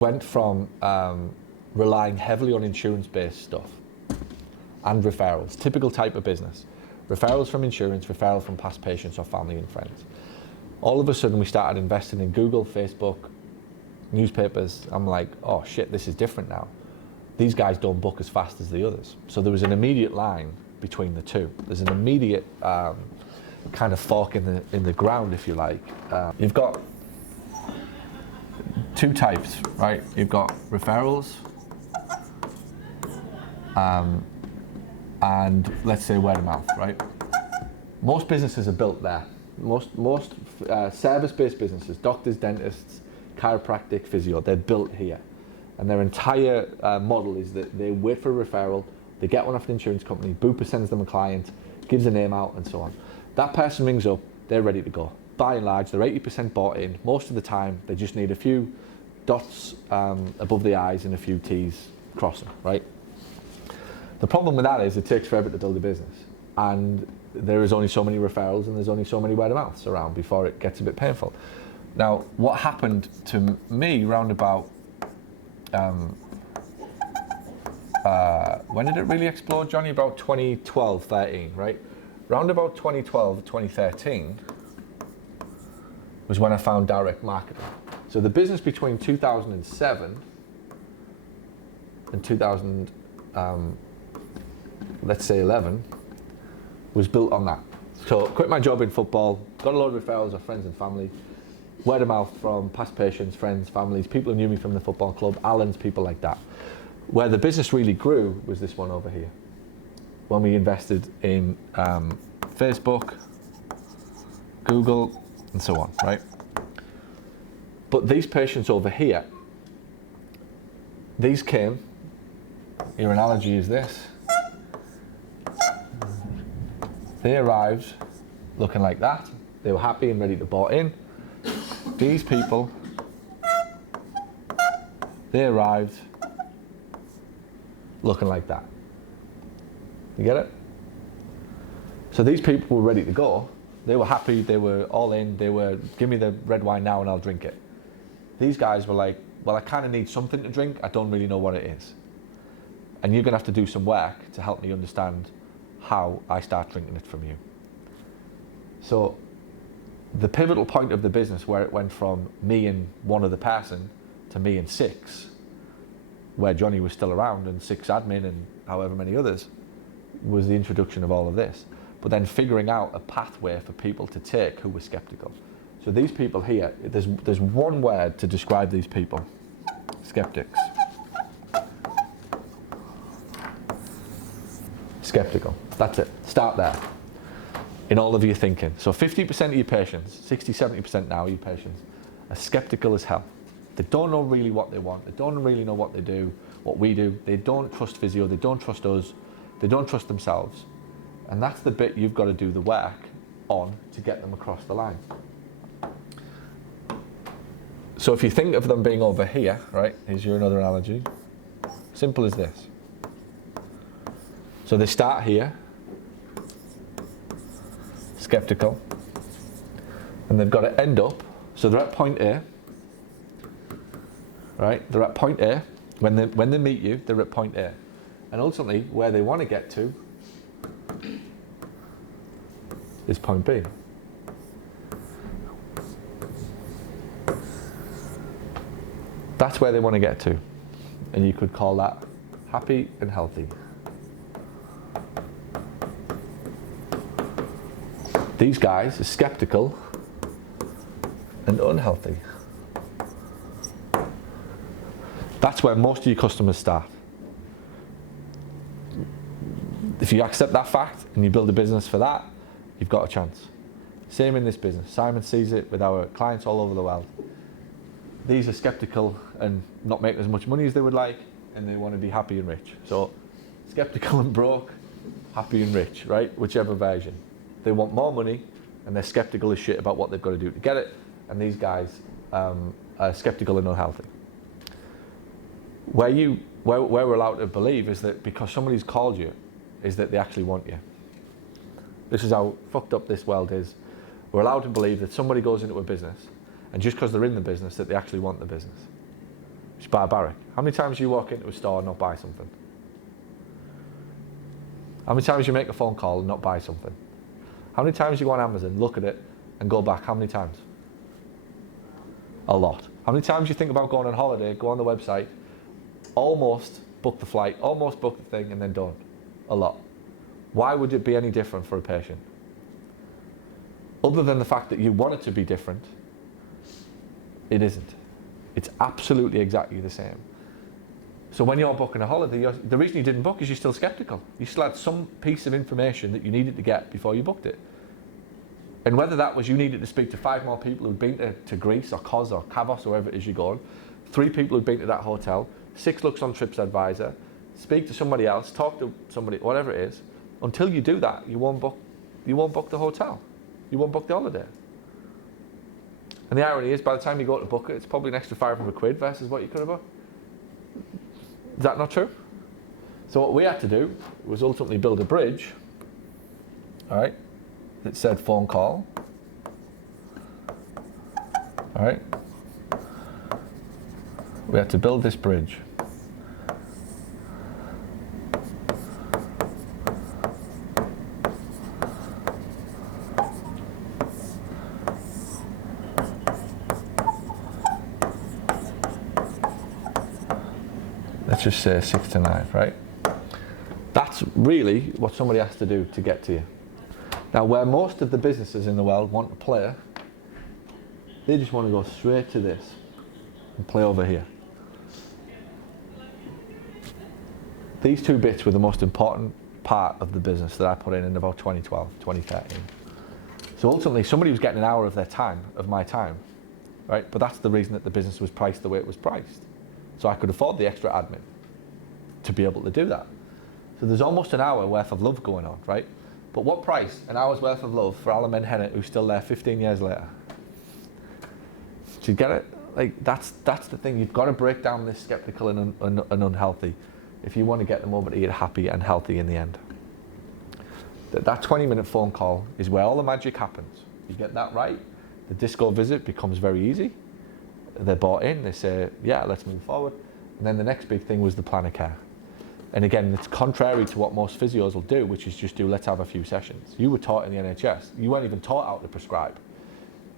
Went from relying heavily on insurance-based stuff and referrals, typical type of business. Referrals from insurance, referrals from past patients or family and friends. All of a sudden we started investing in Google, Facebook, newspapers. I'm like, oh shit, this is different now. These guys don't book as fast as the others. So there was an immediate line between the two. There's an immediate kind of fork in the ground, if you like. You've got two types, right? You've got referrals and let's say word of mouth, right? Most businesses are built there. Most service-based businesses, doctors, dentists, chiropractic, physio, they're built here. And their entire model is that they wait for a referral, they get one off the insurance company, Bupa sends them a client, gives a name out and so on. That person rings up, they're ready to go. By and large, they're 80% bought in. Most of the time, they just need a few dots above the I's and a few T's crossing, right? The problem with that is it takes forever to build a business. And there is only so many referrals and there's only so many word of mouths around before it gets a bit painful. Now, what happened to me round about, when did it really explode, Johnny? About 2012, 13, right? Round about 2012, 2013 was when I found direct marketing. So the business between 2007 and 2000, let's say 11, was built on that. So quit my job in football, got a lot of referrals of friends and family, word of mouth from past patients, friends, families, people who knew me from the football club, Allen's, people like that. Where the business really grew was this one over here. When we invested in Facebook, Google, and so on, right? But these patients over here, these came, your analogy is this. They arrived looking like that. They were happy and ready to bought in. These people, they arrived looking like that. You get it? So these people were ready to go. They were happy, they were all in, they were, give me the red wine now and I'll drink it. These guys were like, well, I kind of need something to drink, I don't really know what it is. And you're gonna have to do some work to help me understand how I start drinking it from you. So the pivotal point of the business where it went from me and one other person to me and six, where Johnny was still around and six admin and however many others, was the introduction of all of this. But then figuring out a pathway for people to take who were skeptical. So these people here, there's one word to describe these people, skeptics. Skeptical, that's it, start there. In all of your thinking. So 50% of your patients, 60, 70% now of your patients, are skeptical as hell. They don't know really what they want, they don't really know what they do, what we do, they don't trust physio, they don't trust us, they don't trust themselves. And that's the bit you've got to do the work on to get them across the line. So if you think of them being over here, right, here's your another analogy. Simple as this. So they start here, skeptical, and they've got to end up, so they're at point A, right? They're at point A. When they meet you, they're at point A. And ultimately, where they want to get to is point B. That's where they want to get to. And you could call that happy and healthy. These guys are skeptical and unhealthy. That's where most of your customers start. If you accept that fact and you build a business for that, you've got a chance. Same in this business. Simon sees it with our clients all over the world. These are skeptical and not making as much money as they would like, and they want to be happy and rich. So skeptical and broke, happy and rich, right? Whichever version. They want more money and they're skeptical as shit about what they've got to do to get it, and these guys are skeptical and unhealthy. Where we're allowed to believe is that because somebody's called you, is that they actually want you. This is how fucked up this world is. We're allowed to believe that somebody goes into a business, and just because they're in the business, that they actually want the business. It's barbaric. How many times do you walk into a store and not buy something? How many times do you make a phone call and not buy something? How many times do you go on Amazon, look at it, and go back? How many times? A lot. How many times do you think about going on holiday, go on the website, almost book the flight, almost book the thing, and then don't? A lot. Why would it be any different for a patient? Other than the fact that you want it to be different, it isn't. It's absolutely exactly the same. So when you're booking a holiday, the reason you didn't book is you're still skeptical. You still had some piece of information that you needed to get before you booked it. And whether that was you needed to speak to 5 more people who'd been to Greece or Kos or Kavos or wherever it is you're going, 3 people who'd been to that hotel, 6 looks on TripAdvisor, speak to somebody else, talk to somebody, whatever it is. Until you do that, you won't book the hotel. You won't book the holiday. And the irony is, by the time you go to book it, it's probably an extra 500 quid versus what you could have booked. Is that not true? So what we had to do was ultimately build a bridge, all right, that said phone call, all right. We had to build this bridge. Let's just say 6 to 9, right? That's really what somebody has to do to get to you. Now, where most of the businesses in the world want to play, they just want to go straight to this and play over here. These 2 bits were the most important part of the business that I put in about 2012, 2013. So ultimately, somebody was getting an hour of their time, of my time, right? But that's the reason that the business was priced the way it was priced. So I could afford the extra admin to be able to do that. So there's almost an hour worth of love going on, right? But what price? An hour's worth of love for Alan Menhennett, who's still there 15 years later. Do you get it? Like, that's the thing. You've got to break down this skeptical and unhealthy if you want to get them over to you happy and healthy in the end. That 20-minute phone call is where all the magic happens. You get that right, the disco visit becomes very easy. They're bought in, they say, yeah, let's move forward. And then the next big thing was the plan of care. And again, it's contrary to what most physios will do, which is just do, let's have a few sessions. You were taught in the NHS. You weren't even taught how to prescribe.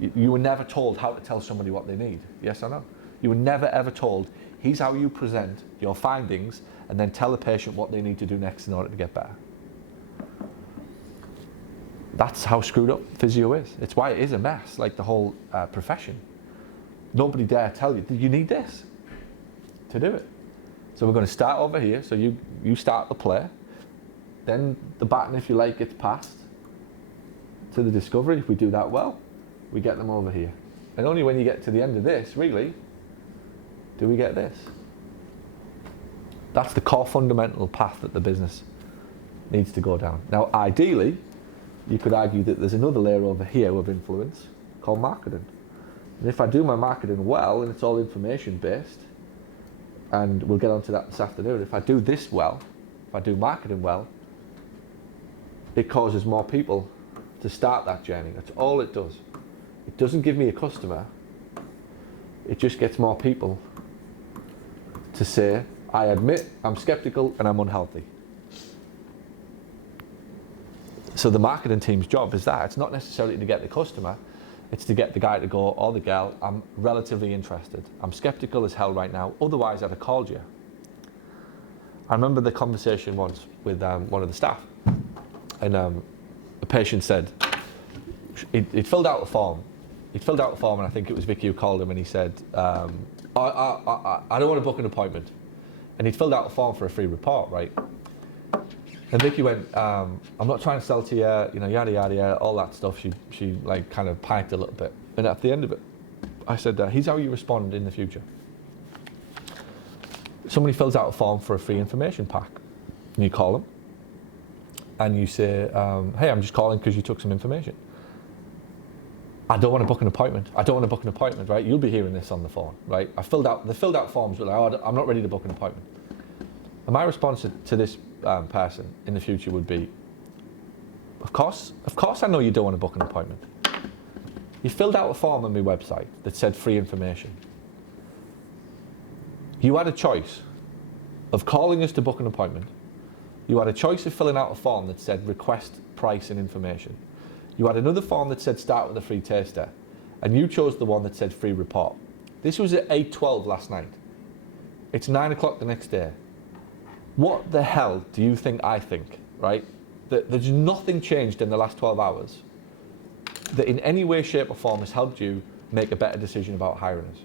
You were never told how to tell somebody what they need. Yes or no? You were never ever told, here's how you present your findings and then tell the patient what they need to do next in order to get better. That's how screwed up physio is. It's why it is a mess, like the whole profession. Nobody dare tell you, you need this to do it. So we're going to start over here. So you start the play. Then the baton, if you like, gets passed to the discovery. If we do that well, we get them over here. And only when you get to the end of this, really, do we get this. That's the core fundamental path that the business needs to go down. Now, ideally, you could argue that there's another layer over here of influence called marketing. And if I do my marketing well, and it's all information based, and we'll get onto that this afternoon, if I do this well, if I do marketing well, it causes more people to start that journey. That's all it does. It doesn't give me a customer, it just gets more people to say, I admit I'm skeptical and I'm unhealthy. So the marketing team's job is that. It's not necessarily to get the customer, it's to get the guy to go, or the girl, I'm relatively interested. I'm skeptical as hell right now, otherwise I'd have called you. I remember the conversation once with one of the staff, and a patient said, he'd filled out a form. He'd filled out a form, and I think it was Vicky who called him, and he said, I don't want to book an appointment. And he'd filled out a form for a free report, right? And Vicky went, I'm not trying to sell to you, you know, yada, yada, yada, all that stuff. She like kind of panicked a little bit. And at the end of it, I said, here's how you respond in the future. Somebody fills out a form for a free information pack. And you call them. And you say, hey, I'm just calling because you took some information. I don't want to book an appointment. I don't want to book an appointment, right? You'll be hearing this on the phone, right? The filled out forms were like, oh, I'm not ready to book an appointment. And my response to this person in the future would be, of course I know you don't want to book an appointment. You filled out a form on my website that said free information. You had a choice of calling us to book an appointment. You had a choice of filling out a form that said request price and information. You had another form that said start with a free taster. And you chose the one that said free report. This was at 8:12 last night. It's 9 o'clock the next day. What the hell do you think I think, right? That there's nothing changed in the last 12 hours that in any way, shape or form has helped you make a better decision about hiring us.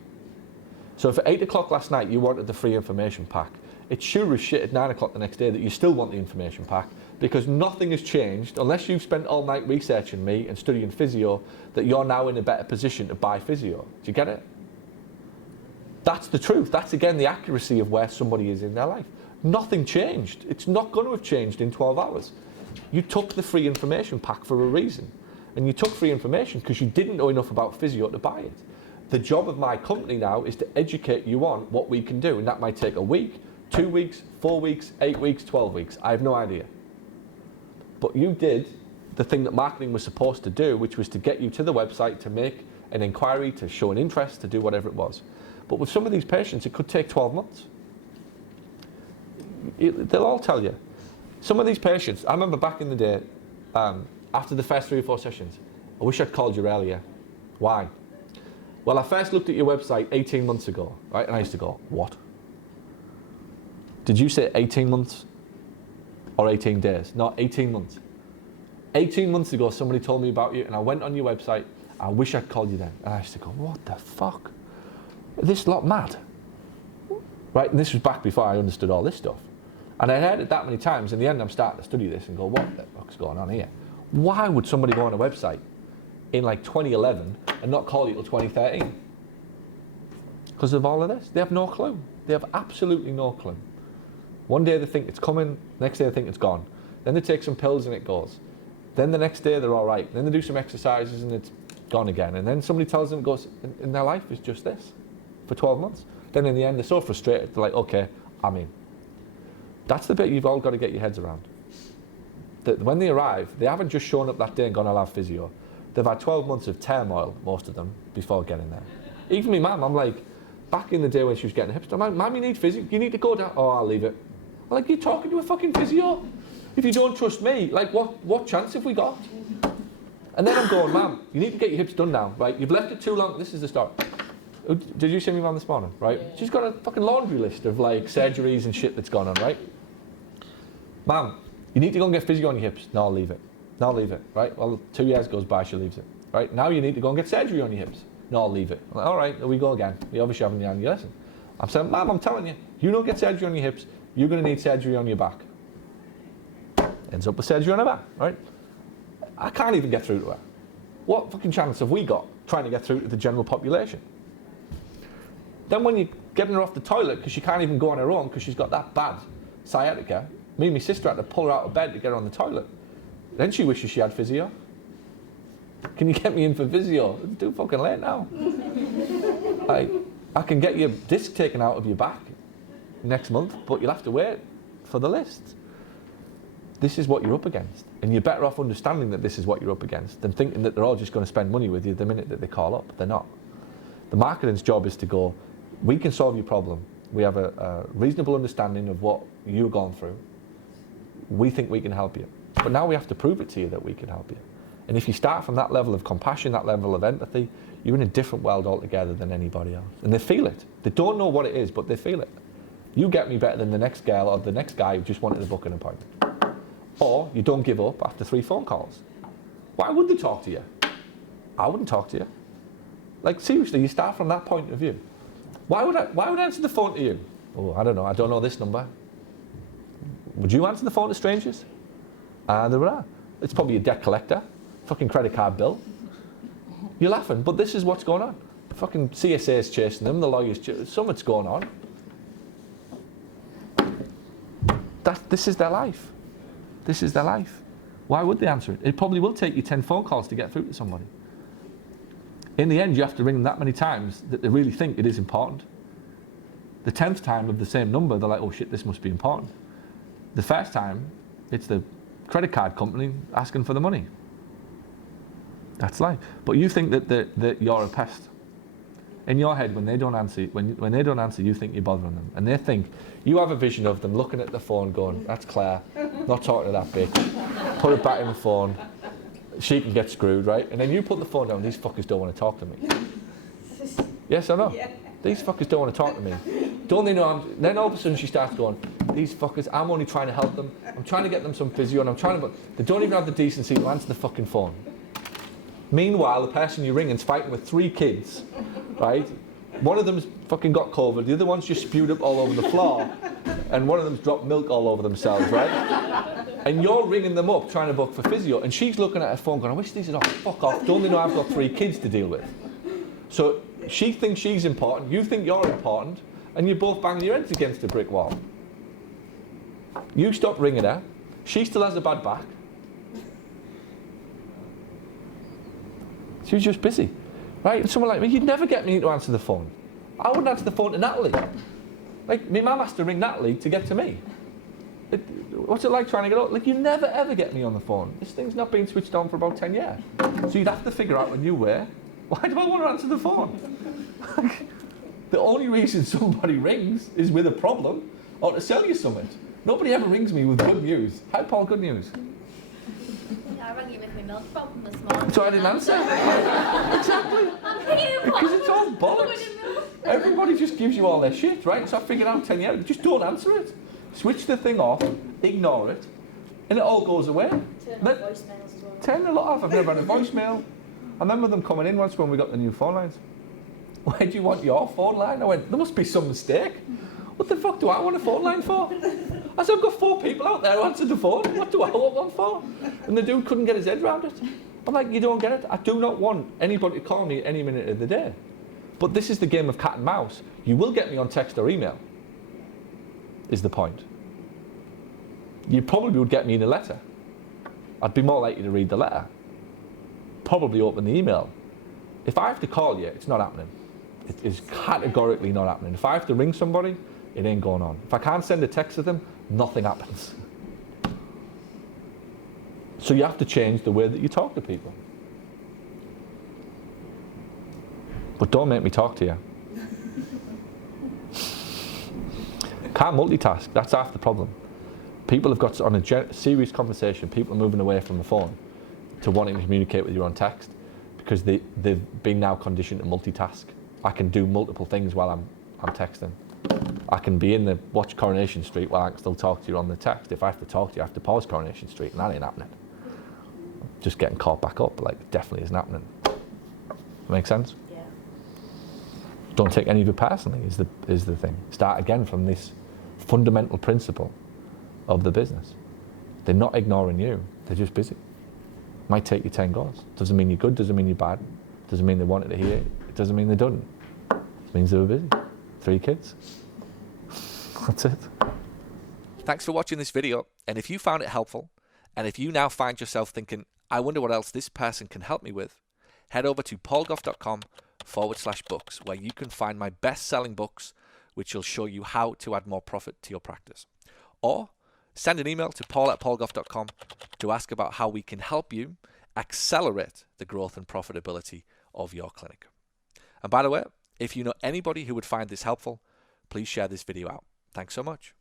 So if at 8 o'clock last night you wanted the free information pack, it's sure as shit at 9 o'clock the next day that you still want the information pack, because nothing has changed unless you've spent all night researching me and studying physio, that you're now in a better position to buy physio. Do you get it? That's the truth. That's again the accuracy of where somebody is in their life. Nothing changed. It's not going to have changed in 12 hours. You took the free information pack for a reason. And you took free information because you didn't know enough about physio to buy it. The job of my company now is to educate you on what we can do. And that might take a week, 2 weeks, 4 weeks, 8 weeks, 12 weeks. I have no idea. But you did the thing that marketing was supposed to do, which was to get you to the website, to make an inquiry, to show an interest, to do whatever it was. But with some of these patients, it could take 12 months. They'll all tell you. Some of these patients, I remember back in the day, after the first 3 or 4 sessions, I wish I'd called you earlier. Why? Well, I first looked at your website 18 months ago, right? And I used to go, what? Did you say 18 months or 18 days? No, 18 months. 18 months ago, somebody told me about you, and I went on your website. I wish I'd called you then. And I used to go, what the fuck? This lot mad. Right? And this was back before I understood all this stuff. And I heard it that many times. In the end, I'm starting to study this and go, what the fuck's going on here? Why would somebody go on a website in like 2011 and not call you till 2013? Because of all of this. They have no clue. They have absolutely no clue. One day they think it's coming, next day they think it's gone. Then they take some pills and it goes. Then the next day they're all right. Then they do some exercises and it's gone again. And then somebody tells them it goes, in their life is just this for 12 months. Then in the end they're so frustrated, they're like, okay, I'm in. That's the bit you've all got to get your heads around. That when they arrive, they haven't just shown up that day and gone, I'll have physio. They've had 12 months of turmoil, most of them, before getting there. Even me, mum, I'm like, back in the day when she was getting hips, I'm like, mum, you need physio, you need to go down. Oh, I'll leave it. I'm like, you're talking to a fucking physio? If you don't trust me, like, what chance have we got? And then I'm going, mum, you need to get your hips done now, right? You've left it too long. This is the start. Did you see me on this morning, right? Yeah. She's got a fucking laundry list of like surgeries and shit that's gone on, right? Mum, you need to go and get physio on your hips. No, I'll leave it. No, I'll leave it, right? Well, 2 years goes by, she leaves it, right? Now you need to go and get surgery on your hips. No, I'll leave it. I'm like, all right, there we go again. We obviously haven't learned your lesson. I'm saying, Mum, I'm telling you, you don't get surgery on your hips, you're going to need surgery on your back. Ends up with surgery on her back, right? I can't even get through to her. What fucking chance have we got trying to get through to the general population? Then when you're getting her off the toilet because she can't even go on her own because she's got that bad sciatica, me and my sister had to pull her out of bed to get her on the toilet. Then she wishes she had physio. Can you get me in for physio? It's too fucking late now. I can get your disc taken out of your back next month, but you'll have to wait for the list. This is what you're up against. And you're better off understanding that this is what you're up against than thinking that they're all just going to spend money with you the minute that they call up. They're not. The marketing's job is to go, we can solve your problem. We have a reasonable understanding of what you've gone through. We think we can help you. But now we have to prove it to you that we can help you. And if you start from that level of compassion, that level of empathy, you're in a different world altogether than anybody else. And they feel it. They don't know what it is, but they feel it. You get me better than the next girl or the next guy who just wanted to book an appointment. Or you don't give up after 3 phone calls. Why would they talk to you? I wouldn't talk to you. Like seriously, you start from that point of view. Why would I answer the phone to you? Oh, I don't know this number. Would you answer the phone to strangers? There we are. It's probably a debt collector, fucking credit card bill. You're laughing, but this is what's going on. The fucking CSA's chasing them, the lawyers something's going on. This is their life. This is their life. Why would they answer it? It probably will take you 10 phone calls to get through to somebody. In the end, you have to ring them that many times that they really think it is important. The 10th time of the same number, they're like, oh shit, this must be important. The first time, it's the credit card company asking for the money. That's life. But you think that you're a pest. In your head, when they don't answer, when they don't answer, you think you're bothering them, and they think you have a vision of them looking at the phone, going, "That's Claire, not talking to that bitch." Put it back in the phone. She can get screwed, right? And then you put the phone down. These fuckers don't want to talk to me. Yes or no? Yeah. These fuckers don't want to talk to me. Don't they know? Then all of a sudden she starts going, "These fuckers, I'm only trying to help them. I'm trying to get them some physio, and I'm trying to." But they don't even have the decency to answer the fucking phone. Meanwhile, the person you ring is fighting with 3 kids, right? One of them's fucking got COVID, the other one's just spewed up all over the floor, and one of them's dropped milk all over themselves, right? And you're ringing them up trying to book for physio, and she's looking at her phone going, "I wish these had off, fuck off, don't they know I've got 3 kids to deal with?" So she thinks she's important, you think you're important, and you're both banging your heads against a brick wall. You stop ringing her, she still has a bad back. She was just busy, right? And someone like me, you'd never get me to answer the phone. I wouldn't answer the phone to Natalie. Like, my mum has to ring Natalie to get to me. What's it like trying to get out? Like, you never ever get me on the phone. This thing's not been switched on for about 10 years. So you'd have to figure out a new way. Why do I want to answer the phone? The only reason somebody rings is with a problem or to sell you something. Nobody ever rings me with good news. Hi, Paul, good news. I rang you with my milk problem this morning. So I didn't answer. Exactly. Because it's all bollocks. Everybody just gives you all their shit, right? So I figured out 10 years, just don't answer it. Switch the thing off, ignore it, and it all goes away. Turn off voicemails as well. Turn a lot off. I've never had a voicemail. I remember them coming in once when we got the new phone lines. "Why do you want your phone line?" I went, "There must be some mistake. What the fuck do I want a phone line for?" I said, "I've got 4 people out there who answered the phone. What do I want one for?" And the dude couldn't get his head around it. I'm like, "You don't get it. I do not want anybody to call me any minute of the day." But this is the game of cat and mouse. You will get me on text or email, is the point. You probably would get me in a letter. I'd be more likely to read the letter. Probably open the email. If I have to call you, it's not happening. It is categorically not happening. If I have to ring somebody, it ain't going on. If I can't send a text to them, nothing happens. So you have to change the way that you talk to people. But don't make me talk to you. Can't multitask, that's half the problem. People have got on a serious conversation, people are moving away from the phone to wanting to communicate with you on text because they've been now conditioned to multitask. I can do multiple things while I'm texting. I can be in the watch Coronation Street while I can still talk to you on the text. If I have to talk to you, I have to pause Coronation Street, and that ain't happening. Just getting caught back up, like, definitely isn't happening. Make sense? Yeah. Don't take any of it personally is the thing. Start again from this fundamental principle of the business. They're not ignoring you, they're just busy. Might take you 10 goes. Doesn't mean you're good, doesn't mean you're bad, doesn't mean they wanted to hear it, it doesn't mean they didn't. It means they were busy. 3 kids. That's it. Thanks for watching this video, and if you found it helpful, and if you now find yourself thinking, I wonder what else this person can help me with, head over to paulgough.com/books, where you can find my best-selling books, which will show you how to add more profit to your practice. Or send an email to paul@paulgough.com to ask about how we can help you accelerate the growth and profitability of your clinic. And by the way, if you know anybody who would find this helpful, please share this video out. Thanks so much.